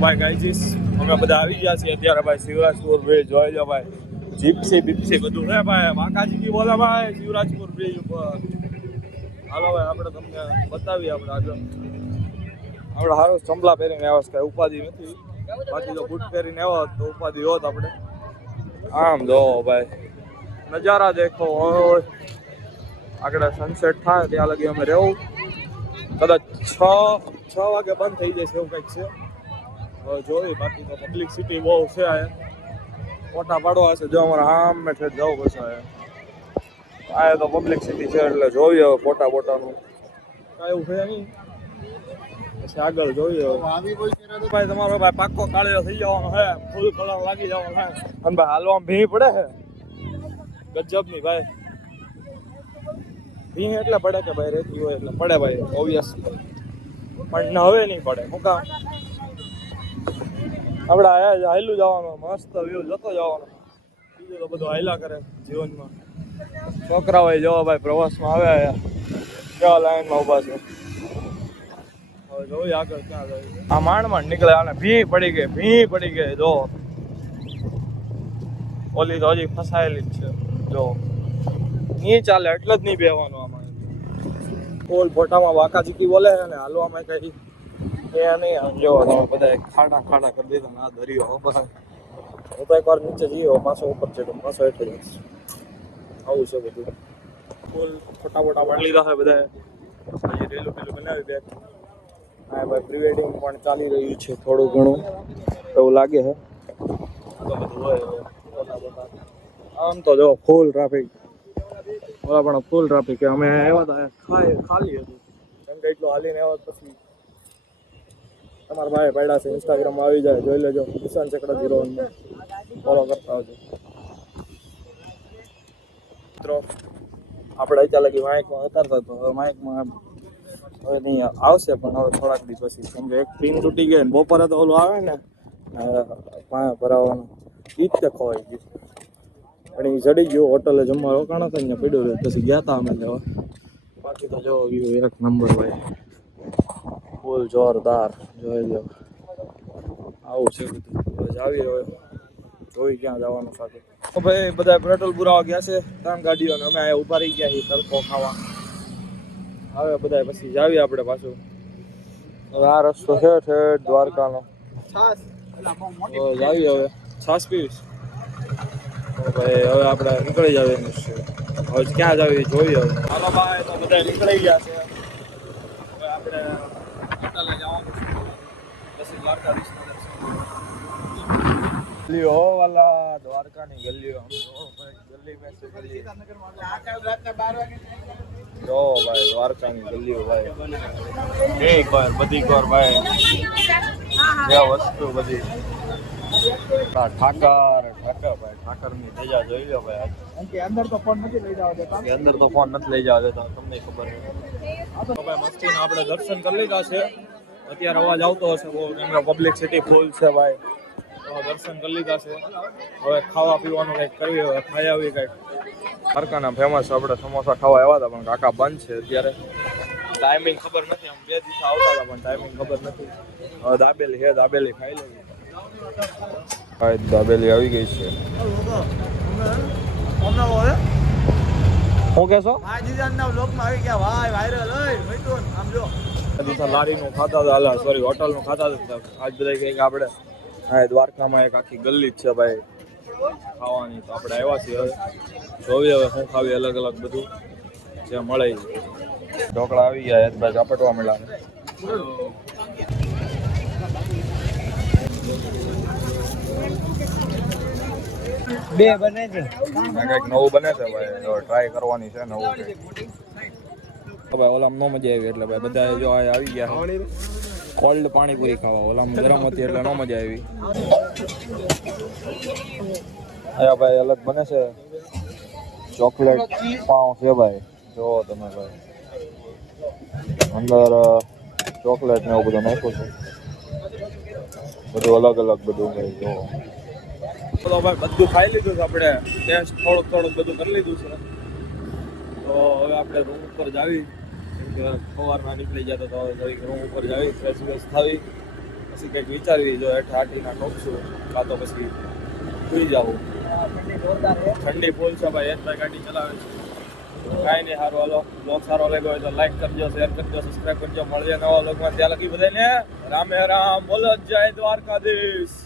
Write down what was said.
ભાઈ ગાઈજીસ અમે બધા આવી ગયા છીએ અત્યારે ભાઈ શિવરાજપુર બ્રિજ જોઈ લો ભાઈ જીપસી બીપસી બધું છે ભાઈ વાંકાજી કી બોલા ભાઈ શિવરાજપુર બ્રિજ ઉપર હાલો ભાઈ આપણે તમને બતાવીએ આપણે આગળ આપણે સારું ચંપલા પહેરીને આવ્યા કઈ ઉપાધિ નથી બાકી તો બૂટ પહેરીને આવ્યા તો ઉપાધિ હોત આપણે આમ જો ભાઈ નજારા દેખો આગળ સનસેટ થાય ત્યાં લગી અમે રહેવું કદાચ 6 વાગે બંધ થઈ જશે એવું કંઈક છે જોઈ બાકી તો પબ્લિક સિટી બહુ છે ફોટા પાડવા હશે જો અમારે આમ મેં જવું પડશે આ તો પબ્લિક સિટી છે એટલે જોઈએ હવે ફોટા બોટાનું કાંઈ એવું છે નહીં પછી આગળ જોઈએ ભાઈ તમારો ભાઈ પાક્કો કાળિયો થઈ જવાનો છે ફૂલ કલર લાગી જવાનો છે અને ભાઈ હાલવામાં ભીં પડે છે ગજબની ભાઈ ભીં એટલે પડે કે ભાઈ રેતી હોય એટલે પડે ભાઈ ઓબ્વિયસલી પણ હવે નહીં પડે હું કામ આપણે હાયલું જવાનું મસ્ત વ્યૂ જતો જવાનો બીજું તો બધું હાયલા કરે જીવનમાં છોકરાઓ જવા ભાઈ પ્રવાસમાં આવ્યા કેવા લાઈનમાં ઊભા છે હવે જોઈએ આગળ ક્યાં જાય આ માંડ નીકળે આને ભી પડી ગઈ જો ઓલી તો હજી ફસાયેલી જ છે જો નહીં ચાલે એટલે જ નહીં બેવાનું આમાં ઓલ ફોટામાં વાંકાજી કી બોલે અને હાલવામાં કઈ એ નહીં આમ જો તમે બધા ખાડા કરી દીધા આ દરિયો હું તો એકવાર નીચે જઈએ પાછો ઉપર ચડ્યો પાછો હેઠે જઈશ આવું છે બધું ફૂલ ફોટા પાડી લીધા છે બધા હજી રેલું બનાવી દે હા ભાઈ પ્રી વેડિંગ પણ ચાલી રહ્યું છે થોડું ઘણું એવું લાગે છે બધું હોય આમ તો જો ફૂલ ટ્રાફિક બોલા પણ ફૂલ ટ્રાફિક અમે આવ્યા હતા ખાલી હતું કેમ કે એટલું હાલીને આવ્યા પછી તમારા ભાઈ પડ્યા છે ઇન્સ્ટાગ્રામમાં આવી જાય જોઈ લેજો કિસાન ચકડા 01 ફોલો કરતા આવજો મિત્રો આપણે અત્યારે લગી માઇકમાં ઉતારતા તો હવે માઇકમાં હવે નહીં આવશે પણ હવે થોડાક દિવસ પછી કેમ કે એક પિન તૂટી ગઈ ને બપોરે તો ઓલું આવે ને પાણી ભરાવાનું ઈ જ ખવાઈ ગયું પણ એ જડી ગયો હોટલે જમવા રોકાણા હતા અહીંયા પડ્યું રહે પછી ગયા હતા અમે લેવા બાકી તો જો વ્યૂ એક નંબર ભાઈ ફૂલ જોરદાર જોઈ લો આવું છે બધું આવી રહ્યો જોઈ ક્યાં જવાનું સાથે તો ભાઈ બધા પેટ્રોલ પુરાવા ગયા છે 3 ગાડીઓને અમે અહીંયા ઉભા રહી ગયા છીએ તડકો ખાવા હવે બધા પછી જાવી આપણે પાછું હવે આ રસ્તો છે ઠેઠ દ્વારકાનો જાવી હવે છાસ પીવીશ ભાઈ હવે આપણે નીકળી જવાનું છે હવે ક્યાં જાવી જોઈએ હવે હાલો ભાઈ તો બધા નીકળી ગયા છે હવે આપણે હોટલે જવાનું છે પછી દ્વારકાધીશના દર્શન ગલીઓ વાલા દ્વારકાની ગલીઓ ગલી મેં જો ભાઈ દ્વારકાની ગલીઓ ભાઈ એક વાર બધી વાર ભાઈ જે વસ્તુ બધી ઠાકર ભાઈ ઠાકરની તેજા જોઈ લો ભાઈ અંદર તો ફોન નથી લઈ જવા દેતા તમને ખબર નથી તો ભાઈ મસ્તીના આપણે દર્શન કરી લીધા છે અત્યારે અવાજ આવતો હશે બહુ કેમ કે પબ્લિક સિટી ફૂલ છે ભાઈ દર્શન કરી લીધા છે હવે ખાવા પીવાનું કંઈક કરવી હવે ખાઈ આવી કંઈક દ્વારકાના ફેમસ આપણે સમોસા ખાવા આવ્યા હતા પણ કાકા બંધ છે અત્યારે ટાઈમિંગ ખબર નથી આમ 2 દિવસ આવતા હતા પણ ટાઈમિંગ ખબર નથી હવે દાબેલી ખાઈ લેવી ભાઈ દાબેલી આવી ગઈ છે શું કહેશો લારીનું ખાતા હતા સોરી હોટલનું ખાતા હતા આજ બધા કંઈક આપણે હા દ્વારકામાં એક આખી ગલ્લી જ છે ભાઈ ખાવાની તો આપણે આવ્યા છીએ હવે જોઈએ હવે શું ખાવી અલગ અલગ બધું જે મળે ઢોકળા આવી ગયા એક બાજુ આપટવા મળ્યા બે બને છે કંઈક નવું બને છે ભાઈ ટ્રાય કરવાની છે નવું ભાઈ ઓલામ ન મજા આવી એટલે ભાઈ બધા જો આવી ગયા કોલ્ડ પાણીપુરી ખાવા ઓલામ ગરમ હતી એટલે ન મજા આવી અહીંયા ભાઈ અલગ બને છે ચોકલેટ પાઉં છે ભાઈ જો તમે ભાઈ અંદર ચોકલેટ ને એવું બધું નાખ્યું છે બધું અલગ બધું ભાઈ જો તો ભાઈ બધું ખાઈ લીધું છે આપણે ટેસ્ટ થોડુંક બધું કરી લીધું છે તો હવે આપણે રૂમ ઉપર જાવી સવારમાં નીકળી જતો તો રૂમ ઉપર જાવી ફ્રેશ થાવી પછી કંઈક વિચારવી જો હેઠ હાટીના ટોપશું કાં તો પછી સુઈ જાવું. ઠંડી ફૂલ છે ભાઈ, એક ભાઈ ગાડી ચલાવે છે. કાંઈ નહીં, સારું હાલો. બ્લોગ સારો લાગ્યો હોય તો લાઈક કરજો, શેર કરજો, સબસ્ક્રાઈબ કરજો. મળીએ નવા બ્લોગમાં. ત્યાં લગી બધાને રામે રામ, બોલો જય દ્વારકાધીશ.